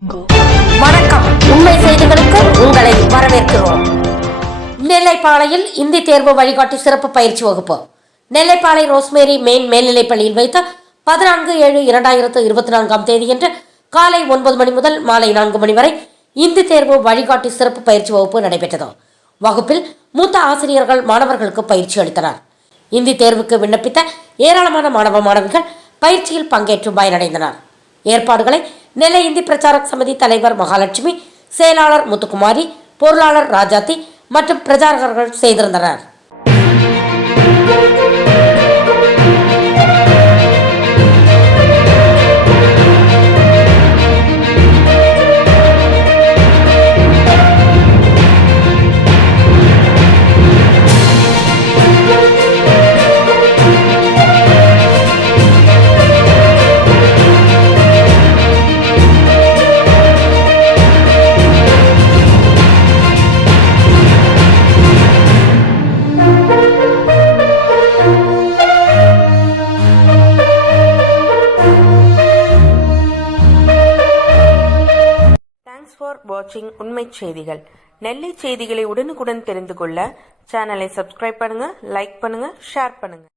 வணக்கம். உண்மை செய்திகளுக்கு உங்களை வரவேற்கிறோம். நெல்லைப்பாளையில் இந்தி தேர்வு வழிகாட்டி சிறப்பு பயிற்சி வகுப்பு. நெல்லைப்பாளை ரோஸ்மேரி மெயின் மேல்நிலைப்பள்ளியில் வைத்த 14/7/2024 தேதியன்று காலை 9 மணி முதல் மாலை 4 மணி வரை இந்தி தேர்வு வழிகாட்டி சிறப்பு பயிற்சி வகுப்பு நடைபெற்றது. வகுப்பில் மூத்த ஆசிரியர்கள் மாணவர்களுக்கு பயிற்சி அளித்தனர். இந்தி தேர்வுக்கு விண்ணப்பித்த ஏராளமான மாணவ மாணவிகள் பயிற்சியில் பங்கேற்று பயனடைந்தனர். ஏற்பாடுகளை நெல்லை இந்தி பிரச்சாரக் சமிதி தலைவர் மகாலட்சுமி, செயலாளர் முத்துக்குமாரி, பொருளாளர் ராஜாத்தி மற்றும் பிரச்சாரகர்கள் செய்திருந்தனர். ஃபார் வாட்சிங் உண்மை செய்திகள். நெல்லை செய்திகளை உடனுக்குடன் தெரிந்து கொள்ள சேனலை சப்ஸ்கிரைப் பண்ணுங்க, லைக் பண்ணுங்க, ஷேர் பண்ணுங்க.